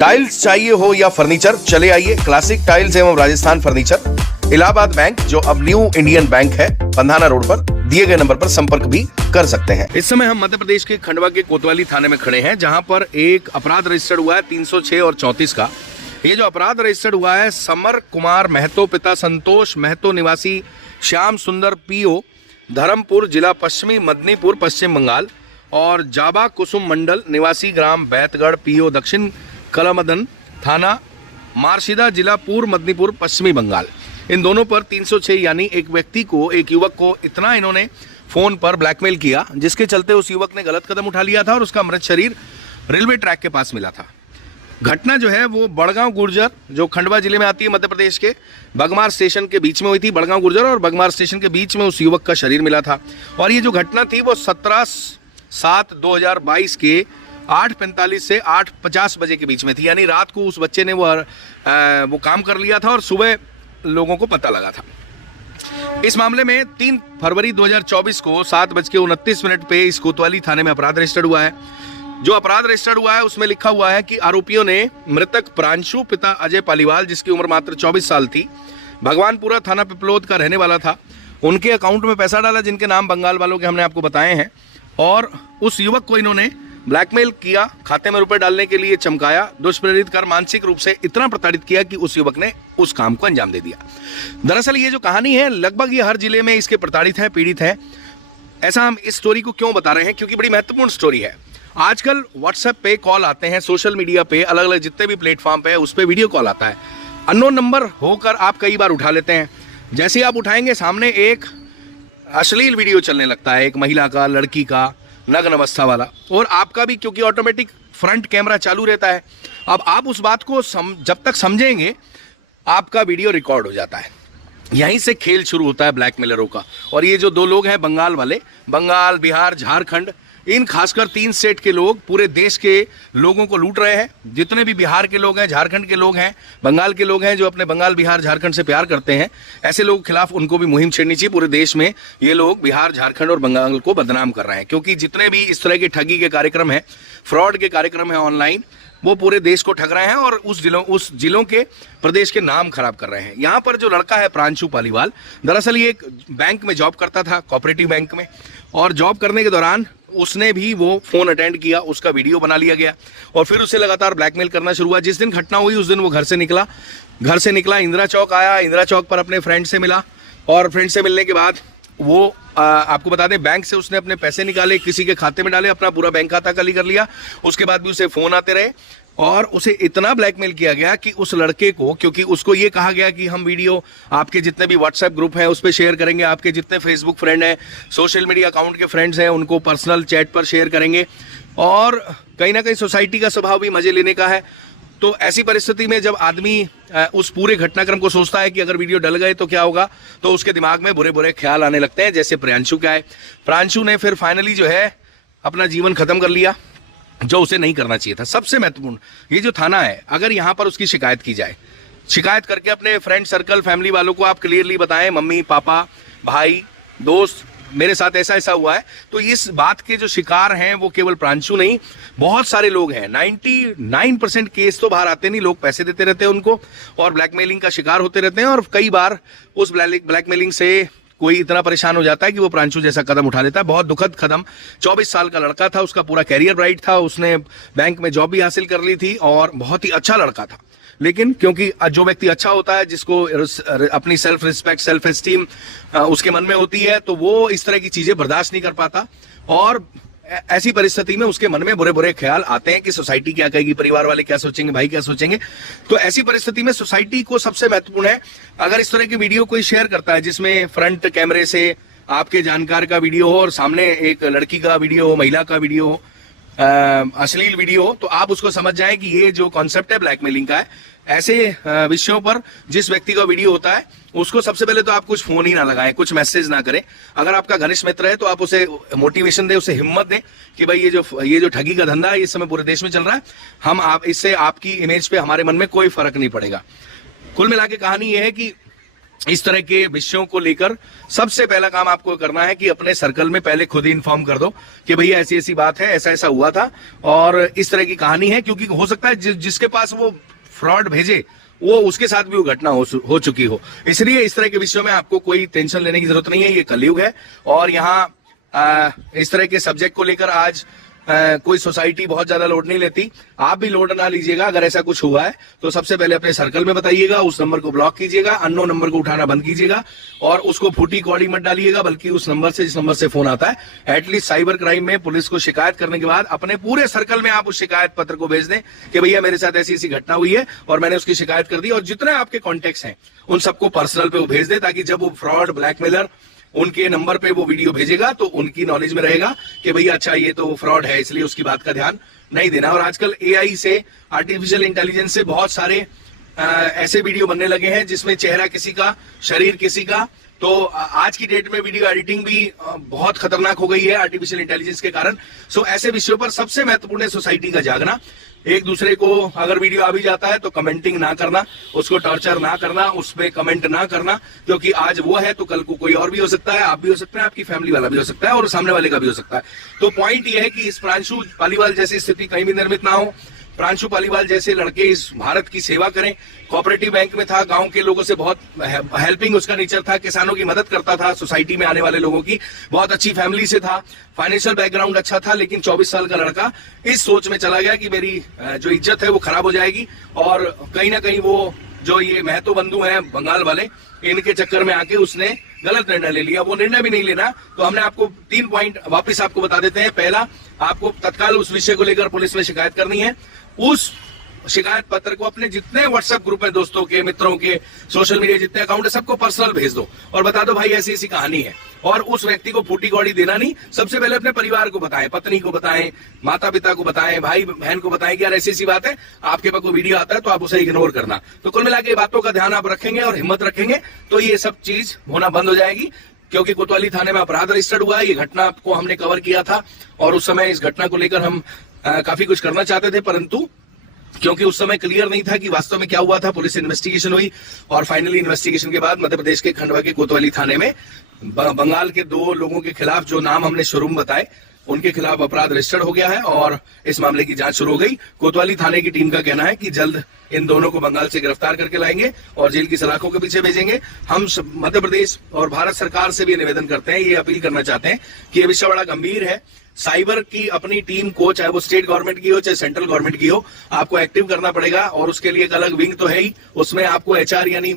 Tiles चाहिए हो या फर्नीचर, चले आइए क्लासिक टाइल्स एवं राजस्थान फर्नीचर, इलाहाबाद बैंक जो अब न्यू इंडियन बैंक है, पंधाना रोड पर, दिए गए नंबर पर संपर्क भी कर सकते हैं। इस समय हम मध्य प्रदेश के खंडवा के कोतवाली थाने में खड़े हैं, जहां पर एक अपराध रजिस्टर्ड हुआ है 306 और 34 का। ये जो अपराध रजिस्टर्ड हुआ है, समर कुमार महतो पिता संतोष महतो निवासी श्याम सुंदर पीओ, धर्मपुर, जिला पश्चिमी मदनीपुर, पश्चिम बंगाल, और जाबा कुसुम मंडल निवासी ग्राम बैतगढ़ पीओ, दक्षिण कलामदन थाना मारशीदा, जिला पूर्व मदनीपुर, पश्चिमी बंगाल। इन दोनों पर 306 यानी एक व्यक्ति को, एक युवक को इतना इन्होंने फोन पर ब्लैकमेल किया, जिसके चलते उस युवक ने गलत कदम उठा लिया था और उसका मृत शरीर रेलवे ट्रैक के पास मिला था। घटना जो है वो बड़गांव गुर्जर, जो खंडवा जिले में आती है मध्य प्रदेश के, बगमार स्टेशन के बीच में हुई थी। बड़गांव गुर्जर और बगमार स्टेशन के बीच में उस युवक का शरीर मिला था। और ये जो घटना थी वो 17/7/2022 के 8:45 से 8:50 बजे के बीच में थी, यानी रात को उस बच्चे ने वो काम कर लिया था और सुबह लोगों को पता लगा था। इस मामले में 3 फरवरी 2024 को 7:29 पे इस कोतवाली थाने में अपराध रजिस्टर्ड हुआ है। जो अपराध रजिस्टर्ड हुआ है उसमें लिखा हुआ है कि आरोपियों ने मृतक प्रांशु पिता अजय पालीवाल, जिसकी उम्र मात्र 24 साल थी, भगवानपुरा थाना पिपलोद का रहने वाला था, उनके अकाउंट में पैसा डाला, जिनके नाम बंगाल वालों के हमने आपको बताए हैं, और उस युवक को इन्होंने ब्लैकमेल किया, खाते में रुपए डालने के लिए चमकाया, दुष्प्रेरित कर मानसिक रूप से इतना प्रताड़ित किया कि उस युवक ने उस काम को अंजाम दे दिया। दरअसल ये जो कहानी है, लगभग ये हर जिले में इसके प्रताड़ित है, पीड़ित है। ऐसा हम इस स्टोरी को क्यों बता रहे हैं? क्योंकि बड़ी महत्वपूर्ण स्टोरी है। आजकल व्हाट्सएप पे कॉल आते हैं, सोशल मीडिया पे, अलग अलग जितने भी प्लेटफॉर्म पे है उस पर वीडियो कॉल आता है। अननोन नंबर होकर आप कई बार उठा लेते हैं। जैसे ही आप उठाएंगे, सामने एक अश्लील वीडियो चलने लगता है, एक महिला का, लड़की का, नग्न अवस्था वाला, और आपका भी, क्योंकि ऑटोमेटिक फ्रंट कैमरा चालू रहता है। अब आप उस बात को जब तक समझेंगे, आपका वीडियो रिकॉर्ड हो जाता है। यहीं से खेल शुरू होता है ब्लैकमेलरों का। और ये जो 2 लोग हैं बंगाल वाले, बंगाल, बिहार, झारखंड, इन खासकर 3 स्टेट के लोग पूरे देश के लोगों को लूट रहे हैं। जितने भी बिहार के लोग हैं, झारखंड के लोग हैं, बंगाल के लोग हैं, जो अपने बंगाल, बिहार, झारखंड से प्यार करते हैं, ऐसे लोगों के खिलाफ उनको भी मुहिम छेड़नी चाहिए। पूरे देश में ये लोग बिहार, झारखंड और बंगाल को बदनाम कर रहे हैं, क्योंकि जितने भी इस तरह के ठगी के कार्यक्रम हैं, फ्रॉड के कार्यक्रम हैं ऑनलाइन, वो पूरे देश को ठग रहे हैं और उस जिलों के, प्रदेश के नाम खराब कर रहे हैं। यहाँ पर जो लड़का है प्रांशु पालीवाल, दरअसल ये एक बैंक में जॉब करता था, कोऑपरेटिव बैंक में, और जॉब करने के दौरान उसने भी वो फोन अटेंड किया, उसका वीडियो बना लिया गया और फिर उससे लगातार ब्लैकमेल करना शुरू हुआ। जिस दिन घटना हुई उस दिन वो घर से निकला, इंदिरा चौक आया, इंदिरा चौक पर अपने फ्रेंड से मिला, और फ्रेंड से मिलने के बाद वो आपको बता दें, बैंक से उसने अपने पैसे निकाले, किसी के खाते में डाले, अपना पूरा बैंक खाता खाली कर लिया। उसके बाद भी उसे फोन आते रहे और उसे इतना ब्लैकमेल किया गया कि उस लड़के को, क्योंकि उसको ये कहा गया कि हम वीडियो आपके जितने भी व्हाट्सएप ग्रुप हैं उस पर शेयर करेंगे, आपके जितने फेसबुक फ्रेंड हैं, सोशल मीडिया अकाउंट के फ्रेंड्स हैं, उनको पर्सनल चैट पर शेयर करेंगे। और कहीं ना कहीं सोसाइटी का स्वभाव भी मजे लेने का है। तो ऐसी परिस्थिति में जब आदमी उस पूरे घटनाक्रम को सोचता है कि अगर वीडियो डल गए तो क्या होगा, तो उसके दिमाग में बुरे बुरे ख्याल आने लगते हैं, जैसे प्रांशु का है। प्रांशु ने फिर फाइनली जो है अपना जीवन खत्म कर लिया, जो उसे नहीं करना चाहिए था। सबसे महत्वपूर्ण, ये जो थाना है, अगर यहाँ पर उसकी शिकायत की जाए, शिकायत करके अपने फ्रेंड सर्कल, फैमिली वालों को आप क्लियरली बताएं, मम्मी, पापा, भाई, दोस्त, मेरे साथ ऐसा ऐसा हुआ है, तो इस बात के जो शिकार हैं वो केवल प्रांशु नहीं, बहुत सारे लोग हैं। 99% केस तो बाहर आते नहीं, लोग पैसे देते रहते हैं उनको और ब्लैकमेलिंग का शिकार होते रहते हैं, और कई बार उस ब्लैकमेलिंग से कोई इतना परेशान हो जाता है कि वो प्रांशु जैसा कदम उठा लेता है। बहुत दुखद कदम। 24 साल का लड़का था, उसका पूरा कैरियर ब्राइट था, उसने बैंक में जॉब भी हासिल कर ली थी और बहुत ही अच्छा लड़का था। लेकिन क्योंकि जो व्यक्ति अच्छा होता है, जिसको अपनी सेल्फ रिस्पेक्ट, सेल्फ एस्टीम उसके मन में होती है, तो वो इस तरह की चीजें बर्दाश्त नहीं कर पाता, और ऐसी परिस्थिति में उसके मन में बुरे बुरे ख्याल आते हैं कि सोसाइटी क्या कहेगी, परिवार वाले क्या सोचेंगे, भाई क्या सोचेंगे। तो ऐसी परिस्थिति में सोसाइटी को सबसे महत्वपूर्ण है, अगर इस तरह की वीडियो कोई शेयर करता है जिसमें फ्रंट कैमरे से आपके जानकार का वीडियो हो और सामने एक लड़की का वीडियो हो, महिला का वीडियो हो, अश्लील वीडियो हो, तो आप उसको समझ जाएं कि ये जो कॉन्सेप्ट है ब्लैकमेलिंग का है। ऐसे विषयों पर जिस व्यक्ति का वीडियो होता है उसको सबसे पहले तो आप कुछ फोन ही ना लगाएं, कुछ मैसेज ना करें। अगर आपका घनिष्ठ मित्र है तो आप उसे मोटिवेशन दें, उसे हिम्मत दें कि भाई ये जो ठगी का धंधा है इस समय पूरे देश में चल रहा है, इससे आपकी इमेज पे, हमारे मन में कोई फर्क नहीं पड़ेगा। कुल मिला के कहानी ये है कि इस तरह के विषयों को लेकर सबसे पहला काम आपको करना है कि अपने सर्कल में पहले खुद ही इन्फॉर्म कर दो कि भैया ऐसी ऐसी बात है, ऐसा ऐसा हुआ था और इस तरह की कहानी है। क्योंकि हो सकता है जिसके पास वो फ्रॉड भेजे वो उसके साथ भी वो घटना हो चुकी हो। इसलिए इस तरह के विषयों में आपको कोई टेंशन लेने की जरूरत नहीं है। ये कलयुग है और यहाँ इस तरह के सब्जेक्ट को लेकर आज कोई सोसाइटी बहुत ज्यादा लोड नहीं लेती। आप भी लोड ना लीजिएगा। अगर ऐसा कुछ हुआ है तो सबसे पहले अपने सर्कल में बताइएगा, उस नंबर को ब्लॉक कीजिएगा, अननोन नंबर को उठाना बंद कीजिएगा और उसको फूटी कौड़ी मत डालिएगा, बल्कि उस नंबर से जिस नंबर से फोन आता है एटलीस्ट साइबर क्राइम में पुलिस को शिकायत करने के बाद अपने पूरे सर्कल में आप उस शिकायत पत्र को भेज दें कि भैया मेरे साथ ऐसी ऐसी घटना हुई है और मैंने उसकी शिकायत कर दी। और जितने आपके कॉन्टेक्ट्स हैं उन सबको पर्सनल पे वो भेज दे, ताकि जब वो फ्रॉड ब्लैकमेलर उनके नंबर पे वो वीडियो भेजेगा तो उनकी नॉलेज में रहेगा कि भैया अच्छा ये तो फ्रॉड है, इसलिए उसकी बात का ध्यान नहीं देना। और आजकल एआई से, आर्टिफिशियल इंटेलिजेंस से बहुत सारे ऐसे वीडियो बनने लगे हैं जिसमें चेहरा किसी का, शरीर किसी का। तो आज की डेट में वीडियो एडिटिंग भी बहुत खतरनाक हो गई है आर्टिफिशियल इंटेलिजेंस के कारण। सो ऐसे विषयों पर सबसे महत्वपूर्ण है सोसाइटी का जागना। एक दूसरे को अगर वीडियो आ भी जाता है तो कमेंटिंग ना करना, उसको टॉर्चर ना करना, उसमें कमेंट ना करना, क्योंकि आज वो है तो कल को कोई और भी हो सकता है, आप भी हो सकते हैं, आपकी फैमिली वाला भी हो सकता है और सामने वाले का भी हो सकता है। तो पॉइंट ये है कि इस प्रांशु पालीवाल जैसी स्थिति कहीं भी निर्मित ना हो। प्रांशु पालीवाल जैसे लड़के इस भारत की सेवा करें। कोऑपरेटिव बैंक में था, गांव के लोगों से बहुत हेल्पिंग उसका नेचर था, किसानों की मदद करता था, सोसाइटी में आने वाले लोगों की, बहुत अच्छी फैमिली से था, फाइनेंशियल बैकग्राउंड अच्छा था। लेकिन 24 साल का लड़का इस सोच में चला गया कि मेरी जो इज्जत है वो खराब हो जाएगी और कहीं ना कहीं वो जो ये महतो बंधु हैं बंगाल वाले, इनके चक्कर में आके उसने गलत निर्णय ले लिया। वो निर्णय भी नहीं लेना। तो हमने आपको 3 पॉइंट वापस आपको बता देते हैं। पहला, आपको तत्काल उस विषय को लेकर पुलिस में शिकायत करनी है। उस शिकायत पत्र को अपने जितने व्हाट्सएप ग्रुप में, दोस्तों के, मित्रों के, सोशल मीडिया जितने अकाउंट है सबको पर्सनल भेज दो और बता दो भाई ऐसी ऐसी कहानी है। और उस व्यक्ति को फूटी कौड़ी देना नहीं, सबसे पहले अपने परिवार को बताएं, पत्नी को बताएं, माता पिता को बताएं, भाई बहन को बताएं कि यार ऐसी ऐसी बात है, आपके पास कोई वीडियो आता है तो आप उसे इग्नोर करना। तो कुल मिला के बातों का ध्यान आप रखेंगे और हिम्मत रखेंगे तो ये सब चीज होना बंद हो जाएगी। क्योंकि कोतवाली थाने में अपराध रजिस्टर्ड हुआ है, ये घटना को हमने कवर किया था और उस समय इस घटना को लेकर हम काफी कुछ करना चाहते थे, परंतु क्योंकि उस समय क्लियर नहीं था कि वास्तव में क्या हुआ था, पुलिस इन्वेस्टिगेशन हुई और फाइनली इन्वेस्टिगेशन के बाद मध्य प्रदेश के खंडवा के कोतवाली थाने में बंगाल के 2 लोगों के खिलाफ, जो नाम हमने शुरू में बताए, उनके खिलाफ अपराध रजिस्टर्ड हो गया है और इस मामले की जांच शुरू हो गई। कोतवाली थाने की टीम का कहना है कि जल्द इन दोनों को बंगाल से गिरफ्तार करके लाएंगे और जेल की सलाखों के पीछे भेजेंगे। हम मध्य प्रदेश और भारत सरकार से भी निवेदन करते हैं, ये अपील करना चाहते हैं कि यह विषय बड़ा गंभीर है। साइबर की अपनी टीम को, चाहे वो स्टेट गवर्नमेंट की हो चाहे सेंट्रल गवर्नमेंट की हो, आपको एक्टिव करना पड़ेगा और उसके लिए एक अलग विंग तो है ही, उसमें आपको एचआर यानी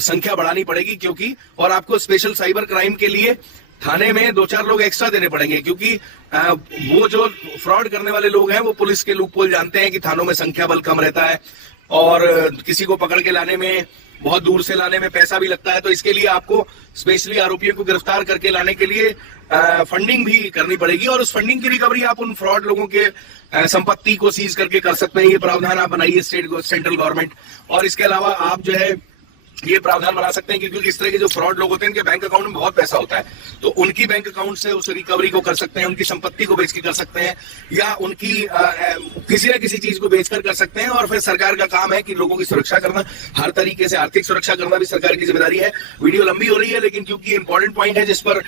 संख्या बढ़ानी पड़ेगी। क्योंकि और आपको स्पेशल साइबर क्राइम के लिए थाने में 2-4 लोग एक्स्ट्रा देने पड़ेंगे, क्योंकि वो जो फ्रॉड करने वाले लोग हैं वो पुलिस के लूपहोल जानते हैं कि थानों में संख्या बल कम रहता है और किसी को पकड़ के लाने में, बहुत दूर से लाने में पैसा भी लगता है। तो इसके लिए आपको स्पेशली आरोपियों को गिरफ्तार करके लाने के लिए फंडिंग भी करनी पड़ेगी और उस फंडिंग की रिकवरी आप उन फ्रॉड लोगों के संपत्ति को सीज करके कर सकते हैं। ये प्रावधान आप बनाइए सेंट्रल गवर्नमेंट। और इसके अलावा आप जो है ये प्रावधान बना सकते हैं क्योंकि इस तरह के जो फ्रॉड लोग होते हैं इनके बैंक अकाउंट में बहुत पैसा होता है, तो उनकी बैंक अकाउंट से उस रिकवरी को कर सकते हैं, उनकी संपत्ति को बेच के कर सकते हैं या उनकी किसी न किसी चीज को बेचकर कर सकते हैं। और फिर सरकार का काम है कि लोगों की सुरक्षा करना, हर तरीके से आर्थिक सुरक्षा करना भी सरकार की जिम्मेदारी है। वीडियो लंबी हो रही है लेकिन क्योंकि इंपॉर्टेंट पॉइंट है जिस पर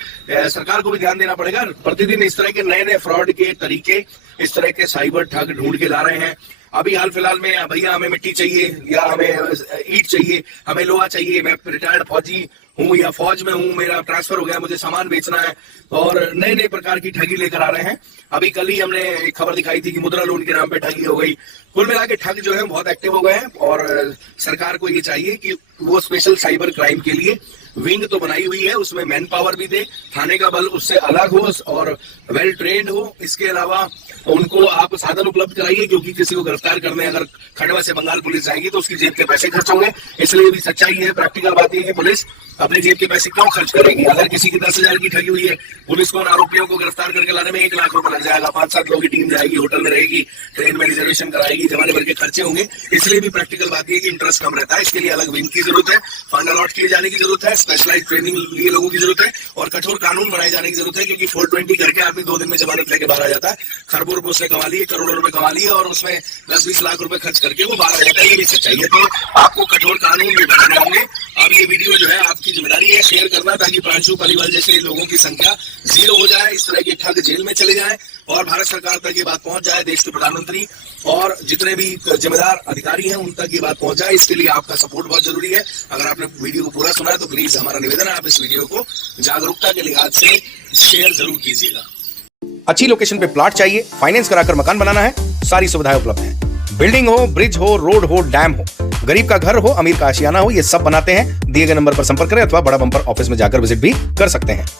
सरकार को भी ध्यान देना पड़ेगा। प्रतिदिन इस तरह के नए नए फ्रॉड के तरीके, इस तरह के साइबर ठग ढूंढ के ला रहे हैं। अभी हाल फिलहाल में भैया हमें मिट्टी चाहिए या हमें ईंट चाहिए, हमें लोहा चाहिए, मैं रिटायर्ड फौजी हूँ या फौज में हूँ, मेरा ट्रांसफर हो गया, मुझे सामान बेचना है, और नए नए प्रकार की ठगी लेकर आ रहे हैं। अभी कल ही हमने एक खबर दिखाई थी कि मुद्रा लोन के नाम पे ठगी हो गई। कुल मिला के ठग जो है बहुत एक्टिव हो गए हैं और सरकार को ये चाहिए कि वो स्पेशल साइबर क्राइम के लिए विंग तो बनाई हुई है, उसमें मैन पावर भी दे, थाने का बल उससे अलग हो और वेल ट्रेन्ड हो। इसके अलावा उनको आप साधन उपलब्ध कराइए क्योंकि किसी को गिरफ्तार करने अगर खंडवा से बंगाल पुलिस जाएगी तो उसकी जेब के पैसे खर्च होंगे। इसलिए भी सच्चाई है, प्रैक्टिकल बात यह है कि पुलिस अपनी जेब के पैसे क्यों खर्च करेगी। अगर किसी की 10,000 की ठगी हुई है, पुलिस को उन आरोपियों को गिरफ्तार करके लाने में 1 लाख रुपए लग जाएगा, 5-7 लोगों की टीम जाएगी, होटल में रहेगी, ट्रेन में रिजर्वेशन कराएगी, जमाने भर के खर्चे होंगे। इसलिए भी प्रैक्टिकल बात यह कि इंटरेस्ट कम रहता है। इसके लिए अलग विंग की जरूरत है, फंड अलॉट किए जाने की जरूरत है, स्पेशलाइज ट्रेनिंग लिए लोगों की जरूरत है और कठोर कानून बनाए जाने की जरूरत है। क्योंकि 420 करके आदमी 2 दिन में जमानत लेके बाहर आ जाता है, खरबों रुपए उसने कमा लिए, करोड़ों रुपए कमा लिए और उसमें 10-20 लाख रुपए खर्च करके वो बाहर आ जाता है। ये भी सच्चाई है। तो आपको कठोर कानून भी बनाने होंगे अब ये वीडियो जो है आपकी जिम्मेदारी है शेयर करना, ताकि प्रांशु पालीवाल जैसे लोगों की संख्या 0 हो जाए, इस तरह के ठग जेल में चले जाएं और भारत सरकार तक ये बात पहुंच जाए, देश के प्रधानमंत्री और जितने भी जिम्मेदार अधिकारी हैं उन तक ये बात पहुंच जाए। इसके लिए आपका सपोर्ट बहुत जरूरी है। अगर आपने वीडियो को पूरा सुना है तो प्लीज हमारा निवेदन है आप इस वीडियो को जागरूकता के लिहाज से शेयर जरूर कीजिएगा। अच्छी लोकेशन पे प्लॉट चाहिए, फाइनेंस कराकर मकान बनाना है, सारी सुविधाएं उपलब्ध हैं। बिल्डिंग हो, ब्रिज हो, रोड हो, डैम हो, गरीब का घर हो, अमीर का आशियाना हो, ये सब बनाते हैं। दिए गए नंबर पर संपर्क करें अथवा बड़ा बम्पर ऑफिस में जाकर विजिट भी कर सकते हैं।